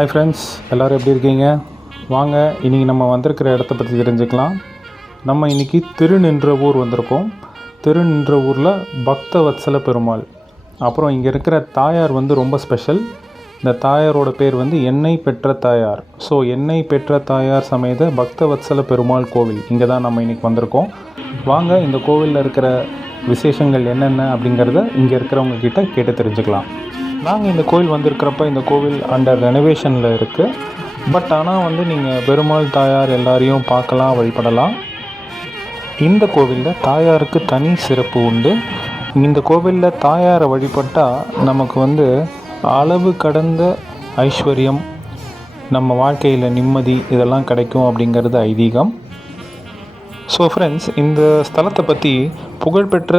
Hi friends எல்லோரும் எப்படி இருக்கீங்க? வாங்க இன்றைக்கி நம்ம வந்திருக்கிற இடத்த பற்றி தெரிஞ்சுக்கலாம். நம்ம இன்றைக்கி திருநின்றவூர் வந்திருக்கோம். திருநின்றவூரில் பக்த வத்சல பெருமாள். அப்புறம் இங்கே இருக்கிற தாயார் வந்து ரொம்ப ஸ்பெஷல் இந்த தாயாரோட பேர் வந்து எண்ணெய் பெற்ற தாயார். ஸோ எண்ணெய் பெற்ற தாயார் சமேத பக்த வத்சல பெருமாள் கோவில். இங்கே தான் நம்ம இன்றைக்கி வந்திருக்கோம். வாங்க இந்த கோவிலில் இருக்கிற விசேஷங்கள் என்னென்ன அப்படிங்கிறத இங்கே இருக்கிறவங்க கிட்ட கேட்டு தெரிஞ்சுக்கலாம். நாங்கள் இந்த கோவில் வந்திருக்கிறப்ப இந்த கோவில் அண்டர் ரெனோவேஷனில் இருக்குது பட் ஆனால் வந்து நீங்கள் பெருமாள் தாயார் எல்லாரையும் பார்க்கலாம் வழிபடலாம். இந்த கோவிலில் தாயாருக்கு தனி சிறப்பு உண்டு. இந்த கோவிலில் தாயாரை வழிபட்டால் நமக்கு வந்து அளவு கடந்த ஐஸ்வர்யம் நம்ம வாழ்க்கையில் நிம்மதி இதெல்லாம் கிடைக்கும் அப்படிங்கிறது ஐதீகம். ஸோ ஃப்ரெண்ட்ஸ் இந்த ஸ்தலத்தை பற்றி புகழ்பெற்ற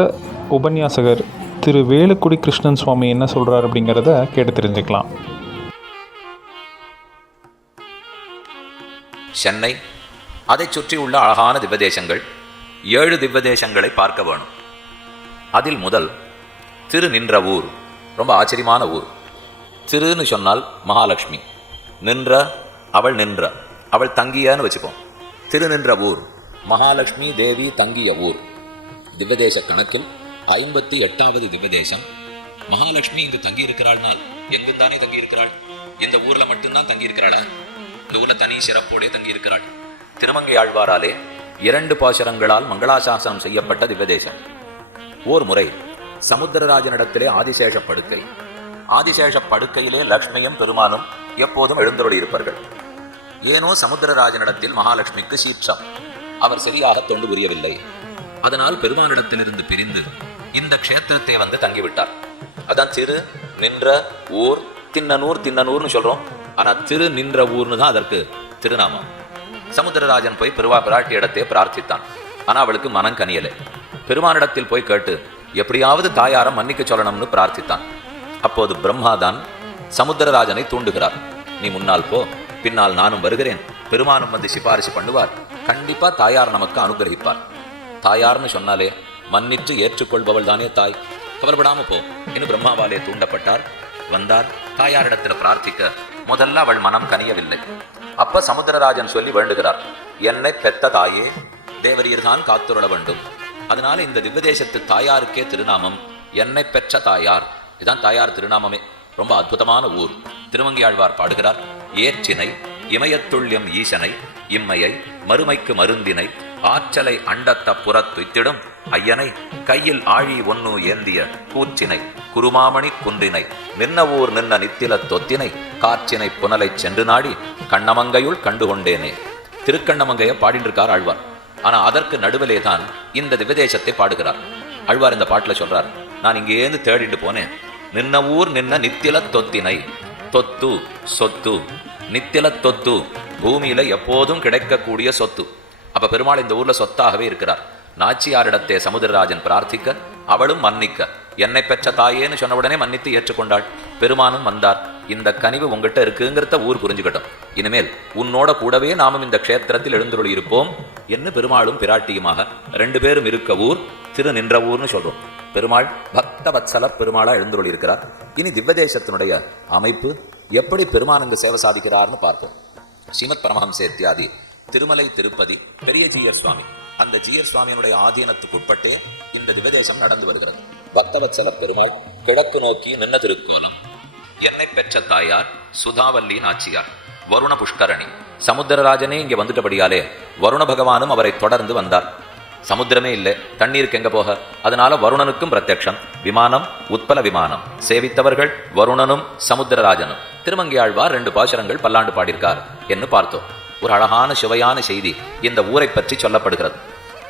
உபன்யாசகர் திரு வேலுக்குடி கிருஷ்ணன் சுவாமி என்ன சொல்கிறார் அப்படிங்கிறத கேட்டு தெரிஞ்சுக்கலாம். சென்னை அதை சுற்றியுள்ள அழகான திவ்வதேசங்கள் ஏழு திவ்வதேசங்களை பார்க்க வேணும். அதில் முதல் திரு நின்ற ஊர். ரொம்ப ஆச்சரியமான ஊர். திருன்னு சொன்னால் மகாலட்சுமி. நின்ற அவள் நின்ற. அவள் தங்கியன்னு வச்சுப்போம். திரு நின்ற ஊர். மகாலட்சுமி தேவி தங்கிய ஊர். திவ்வதேச கணக்கில் ஐம்பத்தி எட்டாவது திவதேசம் மகாலட்சுமி இங்கு தங்கியிருக்கிறாள்னால் எங்கும் தானே தங்கியிருக்கிறாள்? இந்த ஊர்ல மட்டும்தான் தங்கியிருக்கிறாளா? இந்த ஊர்ல தனி சிறப்போடே தங்கியிருக்கிறாள். திருமங்கை ஆழ்வாராலே இரண்டு பாசுரங்களால் மங்களாசாசனம் செய்யப்பட்ட திவதேசம் ஓர் முறை சமுத்திரராஜனிடத்திலே ஆதிசேஷ படுக்கை. ஆதிசேஷ படுக்கையிலே லக்ஷ்மியும் பெருமானும் எப்போதும் எழுந்தருளி இருப்பார்கள். ஏனோ சமுத்திரராஜனிடத்தில் மகாலட்சுமிக்கு சீற்றம். அவர் சரியாக தொண்டு புரியவில்லை. அதனால் பெருமானிடத்திலிருந்து பிரிந்து இந்த க்ஷேத்திரத்தை வந்து தங்கிவிட்டார். அதான் திரு நின்ற ஊர் தின்னனூர் தின்னனூர்னு சொல்றோம். ஆனா திரு நின்ற ஊர்னு தான் அதற்கு திருநாமம். சமுத்திரராஜன் போய் பெருவா பிராட்டி இடத்தை பிரார்த்தித்தான். ஆனா அவளுக்கு மனம் கனியலை. பெருமானிடத்தில் போய் கேட்டு எப்படியாவது தாயாரம் மன்னிக்க சொல்லணும்னு பிரார்த்தித்தான். அப்போது பிரம்மாதான் சமுத்திரராஜனை தூண்டுகிறார். நீ முன்னால் போ பின்னால் நானும் வருகிறேன். பெருமானும் வந்து சிபாரிசு பண்ணுவார். கண்டிப்பா தாயார் நமக்கு அனுகிரகிப்பார். தாயார்னு சொன்னாலே மன்னித்து ஏற்றுக்கொள்பவள் தானே தாய். கவலைப்படாம போ. என்று பிரம்மாவாலே தூண்டப்பட்டார். வந்தார். தாயாரிடத்தில் பிரார்த்திக்க முதல்ல அவள் மனம் கனியவில்லை. அப்ப சமுத்திரராஜன் சொல்லி வேண்டுகிறார் என்னை பெத்த தாயே தேவரீர்தான் காத்துருள வேண்டும். அதனால இந்த திவ்வதேசத்து தாயாருக்கே திருநாமம் என்னை பெற்ற தாயார். இதுதான் தாயார் திருநாமமே. ரொம்ப அற்புதமான ஊர். திருமங்கியாழ்வார் பாடுகிறார் ஏற்றினை இமயத்துள்ளியம் ஈசனை இம்மையை மறுமைக்கு மருந்தினை ஆற்றலை அண்டத்த புறத்துய்த்திடும் ஐயனை கையில் ஆழி ஒன்னு ஏந்திய கூச்சினை குருமாமணி குன்றினை மின்னவூர் நின்ன நித்தில தொத்தினை காற்றினை புனலைச் சென்று நாடி கண்ணமங்கையுள் கண்டுகொண்டேனே. திருக்கண்ணமங்கைய பாடிட்டு ஆழ்வார். ஆனா அதற்கு நடுவிலே தான் இந்த திவதேசத்தை பாடுகிறார். ஆழ்வார் இந்த பாட்டில் சொல்றார் நான் இங்கேருந்து தேடிட்டு போனேன். நின்ன ஊர் நின்ன நித்தில தொத்தினை தொத்து சொத்து. நித்தில தொத்து பூமியில எப்போதும் கிடைக்கக்கூடிய சொத்து. அப்ப பெருமாள் இந்த ஊர்ல சொத்தாகவே இருக்கிறார். நாச்சியாரிடத்தே சமுதிரராஜன் பிரார்த்திக்க அவளும் மன்னிக்க. என்னை பெற்ற தாயேன்னு சொன்ன உடனே மன்னித்து ஏற்றுக்கொண்டாள். பெருமானும் வந்தார். இந்த கனிவு உங்ககிட்ட இருக்குங்கிறத ஊர் புரிஞ்சுக்கட்டும். இனிமேல் உன்னோட கூடவே நாமும் இந்த க்ஷேத்திரத்தில் எழுந்துருளி இருப்போம். என்று பெருமாளும் பிராட்டியுமாக. ரெண்டு பேரும் இருக்க ஊர் திரு நின்ற ஊர்னு சொல்றோம். பெருமாள் பக்த வத்சல பெருமாளா எழுந்துருளி இருக்கிறார். இனி திவ்வதேசத்தினுடைய அமைப்பு எப்படி பெருமான் அங்கு சேவை சாதிக்கிறார்னு பார்ப்போம். ஸ்ரீமத் பரமஹம்சேத்தியாதி திருமலை திருப்பதி பெரிய ஜீயர் சுவாமி. அந்த ஜீயர் சுவாமியினுடைய ஆதீனத்துக்குட்பட்டு இந்த திவதேசம் நடந்து வருகிறது. பக்தவத்சல பெருமாள் கிழக்கு நோக்கி நின்ன திருக்கோலம் என்னை பெற்ற தாயார் சுதாவல்லி நாச்சியார் வருண புஷ்கரணி. சமுத்திரராஜனே இங்கே வந்துட்டபடியாலே வருண பகவானும் அவரை தொடர்ந்து வந்தார். சமுத்திரமே இல்லை தண்ணீருக்கு எங்க போக? அதனால வருணனுக்கும் பிரத்யக்ஷம் விமானம் உத்பல விமானம். சேவித்தவர்கள் வருணனும் சமுத்திரராஜனும். திருமங்கியாழ்வார் ரெண்டு பாசுரங்கள் பல்லாண்டு பாடியிருக்கார் என்று பார்த்தோம். ஒரு அழகான சுவையான செய்தி இந்த ஊரை பற்றி சொல்லப்படுகிறது.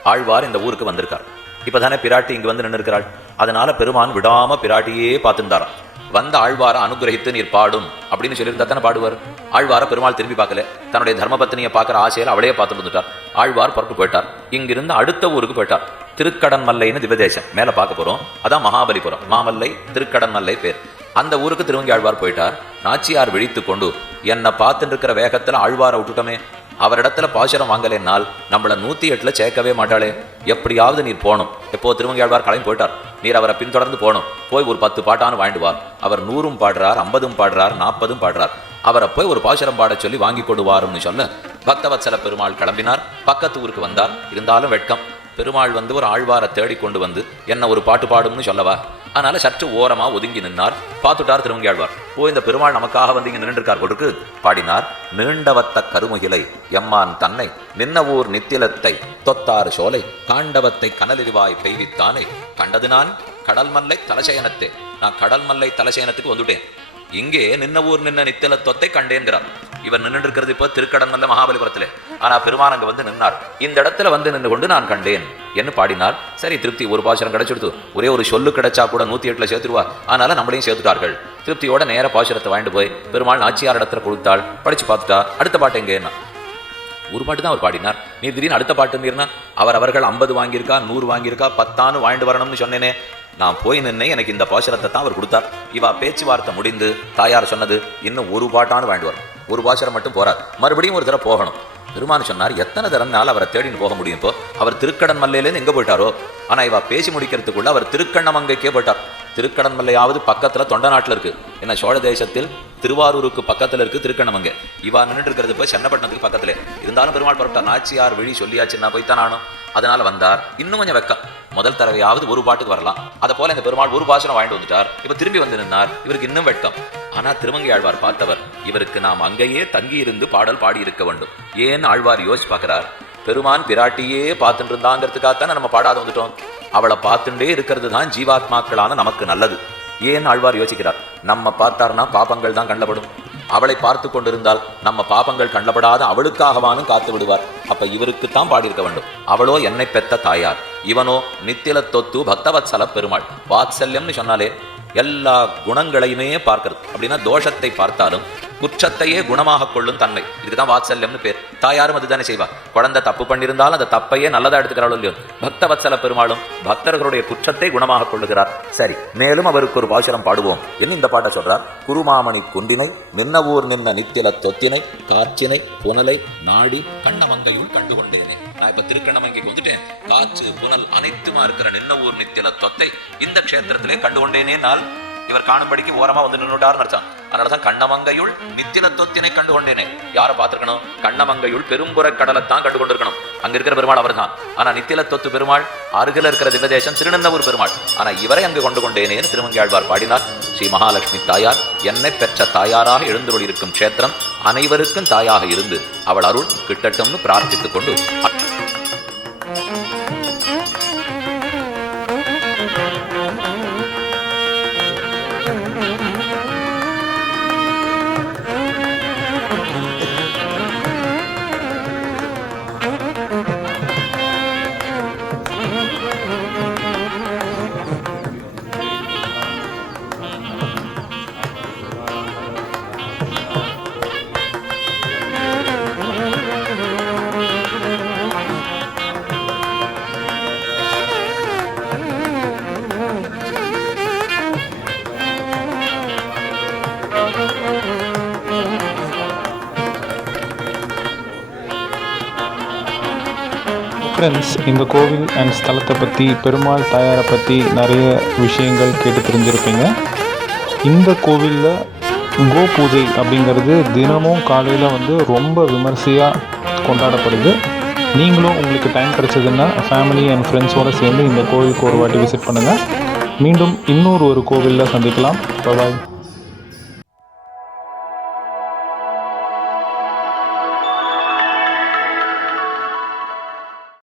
ஆழ்வார் இந்த ஊருக்கு வந்திருக்கார். இப்பதானே பிராட்டி இங்கு வந்து நின்றுருக்கிறாள். அதனால பெருமான் விடாம பிராட்டியே பார்த்துருந்தாராம் வந்த ஆழ்வார அனுகிரகித்து நீர் பாடும் அப்படின்னு சொல்லியிருந்தா தானே பாடுவார். ஆழ்வார பெருமாள் திரும்பி பார்க்கல. தன்னுடைய தர்மபத்தினியை பார்க்குற ஆசையில் அவளையே பார்த்துட்டு வந்துட்டார். ஆழ்வார் புறப்பட்டு போயிட்டார். இங்கிருந்து அடுத்த ஊருக்கு போயிட்டார். திருக்கடன் மல்லைன்னு திவதேசம். மேலே பார்க்க போறோம். அதான் மகாபலிபுரம். மாமல்லை திருக்கடன் மல்லை பேர். அந்த ஊருக்கு திருவங்கி ஆழ்வார் போயிட்டார். நாச்சியார் விழித்து கொண்டு என்னை பார்த்துட்டு இருக்கிற வேகத்தில் ஆழ்வாரை விட்டுட்டோமே. அவரிடத்துல பாசுரம் வாங்கலைன்னால் நம்மள நூத்தி எட்டுல சேர்க்கவே மாட்டாளே. எப்படியாவது நீர் போகணும். எப்போ திருமங்கையாழ்வார் கிளம்பி போயிட்டார். நீர் அவரை பின்தொடர்ந்து போகணும். போய் ஒரு பத்து பாட்டான்னு வாங்கிட்டு அவர் நூறும் பாடுறார் ஐம்பதும் பாடுறார் நாற்பதும் பாடுறார். அவரை போய் ஒரு பாசுரம் பாட சொல்லி வாங்கி கொடுவாருன்னு சொல்ல பக்தவத்சல பெருமாள் கிளம்பினார். பக்கத்து ஊருக்கு வந்தார். இருந்தாலும் வெட்கம். பெருமாள் வந்து ஒரு ஆழ்வாரை தேடி கொண்டு வந்து என்ன ஒரு பாட்டு பாடும்னு சொல்லவா? அதனால சற்று ஓரமா ஒதுங்கி நின்னார். பார்த்துட்டார் திருமங்கியாழ்வார் ஓ இந்த பெருமாள் நமக்காக வந்து இங்க நின்றுருக்கார் கொடுக்கு பாடினார். நீண்டவத்த கருமுகிலை எம்மான் தன்னை நின்ன ஊர் நித்திலத்தை தொத்தார் சோலை காண்டவத்தை கனலிரிவாய் பெய்வித்தானே கண்டது நான் கடல் மல்லை தலசயனத்தை நான் கடல் மல்லை தலசயனத்துக்கு வந்துட்டேன். இங்கே நின்ன ஊர் நின்ன நித்தில தொத்தை இவர் நின்று இருக்கிறது இப்போ திருக்கடன்மல்ல மகாபலிபுரத்திலே. ஆனால் பெருமான் அங்க வந்து நின்னார். இந்த இடத்துல வந்து நின்று கொண்டு நான் கண்டேன். என்று பாடினார். சரி திருப்தி ஒரு பாசுரம் கிடைச்சிடுது ஒரே ஒரு சொல்லு கிடைச்சா கூட நூற்றி எட்டுல சேர்த்துருவா. அதனால நம்மளையும் சேர்த்துட்டார்கள். திருப்தியோட நேர பாசுரத்தை வாங்கிட்டு போய் பெருமாள் நாச்சியார் இடத்துல கொடுத்தாள். படிச்சு பார்த்துட்டா அடுத்த பாட்டு எங்கேன்னா? ஒரு பாட்டு தான் அவர் பாடினார். நீ திடீர்னு அடுத்த பாட்டுன்னா அவர் அவர்கள் ஐம்பது வாங்கியிருக்கா நூறு வாங்கியிருக்கா பத்தான்னு வாங்கிட்டு வரணும்னு சொன்னேனே. நான் போய் நின்னே எனக்கு இந்த பாசுரத்தை தான் அவர் கொடுத்தார். இவா பேச்சுவார்த்தை முடிந்து தாயார் சொன்னது இன்னும் ஒரு பாட்டானு வாங்கிட்டு வரணும். ஒரு பாசுரம் மட்டும் போறார். மறுபடியும் ஒரு தடவை போகணும். பெருமான் சொன்னார் எத்தனை தரனால அவரை தேடின்னு போக முடியும் இப்போ? அவர் திருக்கடன் மல்லையிலேருந்து எங்க போயிட்டாரோ? ஆனா இவா பேசி முடிக்கிறதுக்குள்ள அவர் திருக்கண்ணமங்கைக்கே போயிட்டார். திருக்கடன் மல்லையாவது பக்கத்துல தொண்ட நாட்டுல இருக்கு. என்ன சோழ தேசத்தில் திருவாரூருக்கு பக்கத்துல இருக்கு திருக்கண்ணமங்கை இவா நின்றுட்டு இருக்கிறது போய் சென்னப்பட்டினத்துக்கு பக்கத்துல. இருந்தாலும் பெருமாள் புறப்பட்டார் நாச்சியார் விழி சொல்லியாச்சு நான் போய்த்தான் நானும் அதனால வந்தார். இன்னும் கொஞ்சம் வெக்கம். முதல் தடவையாவது ஒரு பாட்டுக்கு வரலாம். அதை போல இந்த பெருமாள் ஒரு பாசனம் வாங்கிட்டு வந்துட்டார். இப்ப திரும்பி வந்து நின்னார். இவருக்கு இன்னும் வெட்கம். ஆனா திருமங்கை ஆழ்வார் பார்த்தவர் இவருக்கு நாம் அங்கேயே தங்கி இருந்து பாடல் பாடி இருக்க வேண்டும். ஏன் ஆழ்வார் யோசி பார்க்கிறார் பெருமான் பிராட்டியே பார்த்துட்டு இருந்தாங்கிறதுக்காகத்தானே நம்ம பாடாத வந்துட்டோம். அவளை பார்த்துட்டே இருக்கிறது தான் ஜீவாத்மாக்களான நமக்கு நல்லது. ஏன் ஆழ்வார் யோசிக்கிறார்? நம்ம பார்த்தார்னா பாபங்கள் தான் கண்டப்படும் அவளை பார்த்து கொண்டிருந்தால் நம்ம பாபங்கள் கண்டபடாத அவளுக்காகவானும் காத்து விடுவார். அப்ப இவருக்குத்தான் பாடியிருக்க வேண்டும். அவளோ என்னை பெத்த தாயார். இவனோ நித்தில தொத்து பக்தவத்சல பெருமாள். வாத்சல்யம்னு சொன்னாலே எல்லா குணங்களையுமே பார்க்கறது. அப்படின்னா தோஷத்தை பார்த்தாலும் குற்றத்தையே குணமாக கொள்ளும் தன்மை. இதுதான் வாத்சல்யம்னு பேர். தாயாரும் அதுதானே செய்வா. குழந்தை தப்பு பண்ணியிருந்தாலும் அந்த தப்பையே நல்லதா எடுத்துக்கிறாளோ இல்லையோ. பக்தவத்சல பெருமாளும் பக்தர்களுடைய குற்றத்தை குணமாக கொள்ளுகிறார். சரி மேலும் அவருக்கு ஒரு பாசுரம் பாடுவோம். என்ன இந்த பாட்டை சொல்றார்? குருமாமணி குண்டினை நின்ன ஊர் நின்ன நித்தில தொத்தினை காற்றினை புனலை நாடி கண்ணமங்கையுள் கண்டு கொண்டேனே நான் இப்ப திருக்கண்ணமங்கைக்கு வந்துட்டேன். காற்று புனல் அனைத்துமா இருக்கிற நின்ன ஊர் நித்தில தொத்தை இந்த க்ஷேத்திரத்திலே கண்டு கொண்டேனே நான் இவர் காணும்படிக்கு ஓரமா வந்து நின்றுட்டார்னு அர்த்தம் அதனாலதான் கண்ணமங்கையுள் நித்தில தொத்தினை கண்டு கொண்டேனே யாரை பார்த்திருக்கணும்? கண்ணமங்கையுள் பெரும்புற கடலைத்தான் கண்டு கொண்டிருக்கணும் அங்க இருக்கிற பெருமாள் அவர்தான். ஆனா நித்தில தொத்து பெருமாள் அருகில் இருக்கிற திவதேசம் திருநந்தவூர் பெருமாள். ஆனா இவரை அங்கு கொண்டு கொண்டேனேன்னு திருமங்கை ஆழ்வார் பாடினார். ஸ்ரீ மகாலட்சுமி தாயார் என்னை பெற்ற தாயாராக எழுந்துள்ளிருக்கும் க்ஷேத்திரம் அனைவருக்கும் தாயாக இருந்து அவள் அருள் கிட்டட்டும்னு பிரார்த்தித்துக் கொண்டு ஃப்ரெண்ட்ஸ் இந்த கோவில் அண்ட் ஸ்தலத்தை பற்றி பெருமாள் தாயாரை பற்றி நிறைய விஷயங்கள் கேட்டு தெரிஞ்சிருப்பீங்க. இந்த கோவிலில் கோ பூஜை அப்படிங்கிறது தினமும் காலையில் வந்து ரொம்ப விமர்சையாக கொண்டாடப்படுது. நீங்களும் உங்களுக்கு டைம் கிடைச்சதுன்னா ஃபேமிலி அண்ட் ஃப்ரெண்ட்ஸோடு சேர்ந்து இந்த கோவிலுக்கு ஒரு வாட்டி விசிட் பண்ணுங்கள் மீண்டும் இன்னொரு ஒரு கோவிலில் சந்திக்கலாம். பாய்